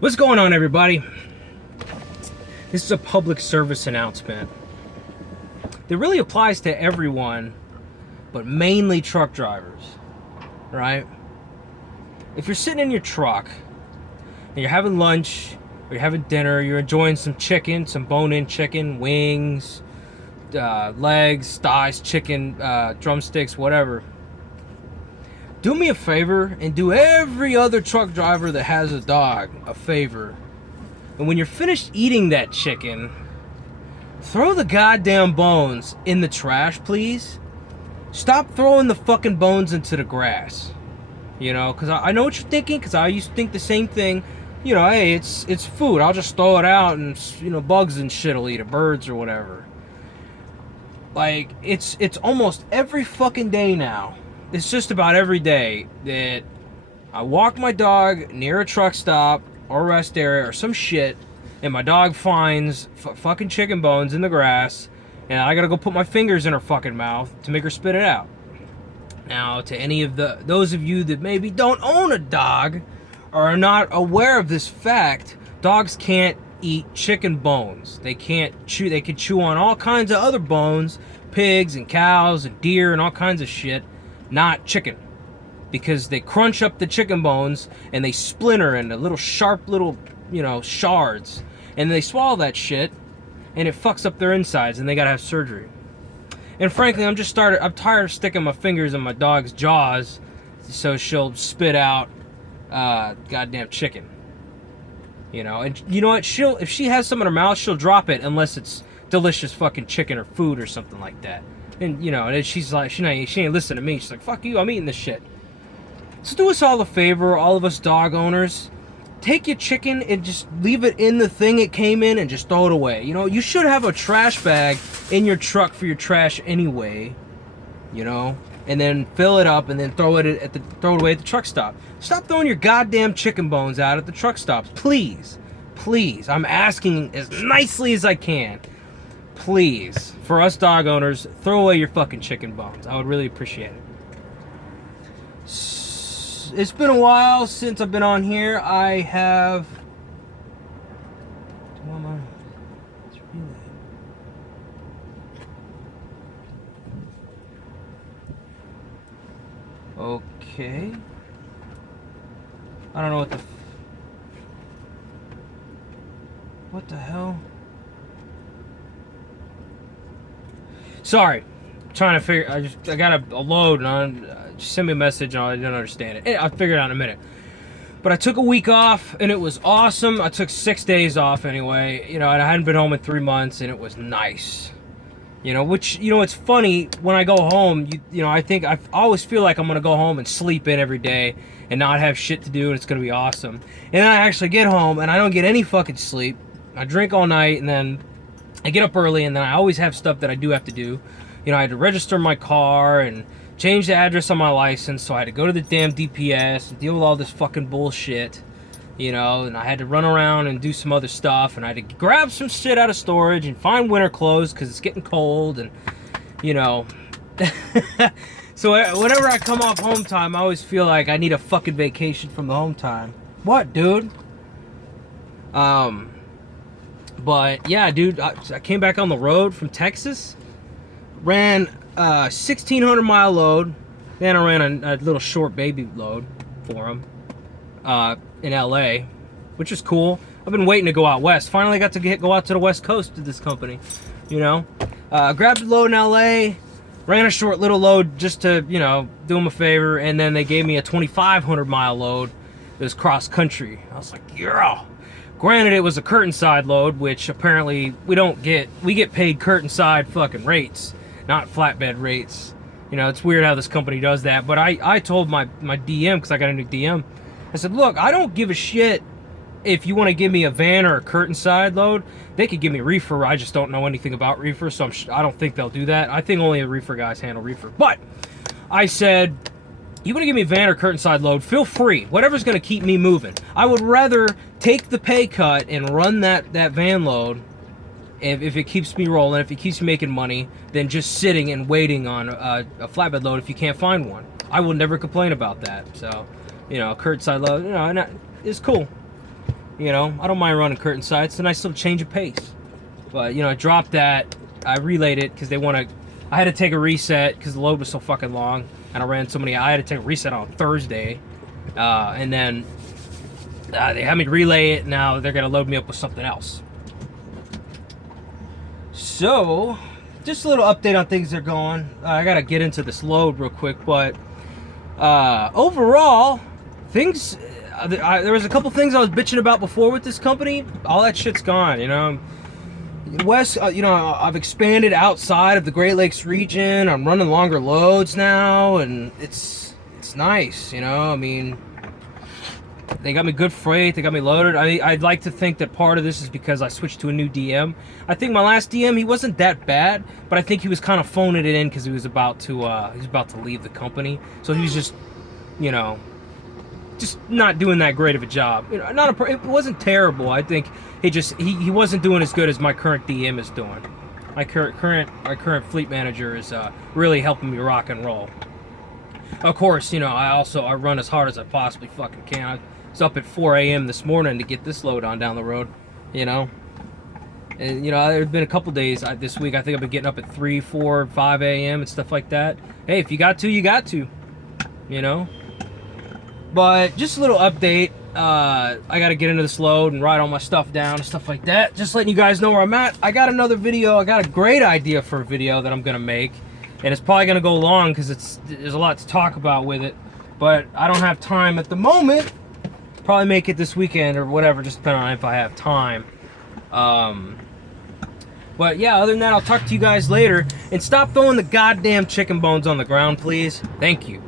What's going on, everybody? This is a public service announcement that really applies to everyone, but mainly truck drivers, right? If you're sitting in your truck and you're having lunch or you're having dinner, you're enjoying some chicken, some bone-in chicken, wings, legs, thighs, chicken, drumsticks, whatever. Do me a favor and do every other truck driver that has a dog a favor. And when you're finished eating that chicken, throw the goddamn bones in the trash, please. Stop throwing the fucking bones into the grass. You know, because I know what you're thinking, because I used to think the same thing. You know, hey, it's food. I'll just throw it out and, you know, bugs and shit will eat it, birds or whatever. Like, it's almost every fucking day now. It's just about every day that I walk my dog near a truck stop or rest area or some shit, and my dog finds fucking chicken bones in the grass, and I gotta go put my fingers in her fucking mouth to make her spit it out. Now, to any of those of you that maybe don't own a dog or are not aware of this fact, dogs can't eat chicken bones. They can't chew. They can chew on all kinds of other bones, pigs and cows and deer and all kinds of shit. Not chicken, because they crunch up the chicken bones and they splinter into little sharp little, you know, shards, and they swallow that shit and it fucks up their insides and they gotta have surgery. And frankly, I'm tired of sticking my fingers in my dog's jaws so she'll spit out goddamn chicken. You know, and you know what, if she has some in her mouth, she'll drop it unless it's delicious fucking chicken or food or something like that. And, you know, and she's like, she ain't listening to me. She's like, fuck you, I'm eating this shit. So do us all a favor, all of us dog owners. Take your chicken and just leave it in the thing it came in and just throw it away. You know, you should have a trash bag in your truck for your trash anyway. You know, and then fill it up and then throw it away at the truck stop. Stop throwing your goddamn chicken bones out at the truck stops, please. Please, I'm asking as nicely as I can. Please, for us dog owners, throw away your fucking chicken bones. I would really appreciate it. It's been a while since I've been on here. I have... Okay. I don't know what the hell? Sorry, trying to figure. I got a load and just send me a message and I didn't understand it. I'll figure it out in a minute. But I took a week off and it was awesome. I took 6 days off anyway. You know, and I hadn't been home in 3 months and it was nice. You know, which, you know, it's funny when I go home. You know, I always feel like I'm gonna go home and sleep in every day and not have shit to do and it's gonna be awesome. And then I actually get home and I don't get any fucking sleep. I drink all night and then I get up early, and then I always have stuff that I do have to do. You know, I had to register my car and change the address on my license, so I had to go to the damn DPS and deal with all this fucking bullshit. You know, and I had to run around and do some other stuff, and I had to grab some shit out of storage and find winter clothes because it's getting cold, and, you know. So whenever I come off home time, I always feel like I need a fucking vacation from the home time. What, dude? But yeah, dude, I came back on the road from Texas, ran a 1,600 mile load, then I ran a little short baby load for him in LA, which is cool. I've been waiting to go out west. Finally got to go out to the west coast of this company, you know. Grabbed a load in LA, ran a short little load just to, you know, do them a favor, and then they gave me a 2,500 mile load that was cross country. I was like, yeah. Granted, it was a curtain side load, which apparently we get paid curtain side fucking rates, not flatbed rates. You know, it's weird how this company does that. But I told my DM, because I got a new DM, I said, look, I don't give a shit if you want to give me a van or a curtain side load. They could give me reefer. I just don't know anything about reefer, so I don't think they'll do that. I think only the reefer guys handle reefer. But I said, you want to give me a van or curtain side load, feel free. Whatever's going to keep me moving. I would rather take the pay cut and run that van load if it keeps me rolling, if it keeps me making money, than just sitting and waiting on a flatbed load if you can't find one. I will never complain about that. So, you know, curtain side load, you know, it's cool. You know, I don't mind running curtain sides. It's a nice little change of pace. But, you know, I dropped that. I relayed it because I had to take a reset because the load was so fucking long. And I ran so many. I had to take a reset on Thursday. And then they had me relay it. Now they're going to load me up with something else. So, just a little update on things that are going. I got to get into this load real quick. But overall, things... there was a couple things I was bitching about before with this company. All that shit's gone, you know. West, you know, I've expanded outside of the Great Lakes region. I'm running longer loads now, and it's nice, you know. I mean, they got me good freight. They got me loaded. I'd like to think that part of this is because I switched to a new DM. I think my last DM, he wasn't that bad, but I think he was kind of phoning it in because he was about to leave the company. So he was just, you know, just not doing that great of a job. You know, it wasn't terrible. I think he wasn't doing as good as my current DM is doing. My current fleet manager is really helping me rock and roll. Of course, you know, I run as hard as I possibly fucking can. I was up at 4 a.m. this morning to get this load on down the road, you know. And, you know, there's been a couple days this week. I think I've been getting up at 3, 4, 5 a.m. and stuff like that. Hey, if you got to, you got to, you know. But just a little update. I got to get into this load and write all my stuff down and stuff like that. Just letting you guys know where I'm at. I got another video. I got a great idea for a video that I'm going to make. And it's probably going to go long because there's a lot to talk about with it. But I don't have time at the moment. Probably make it this weekend or whatever, just depending on if I have time. But yeah, other than that, I'll talk to you guys later. And stop throwing the goddamn chicken bones on the ground, please. Thank you.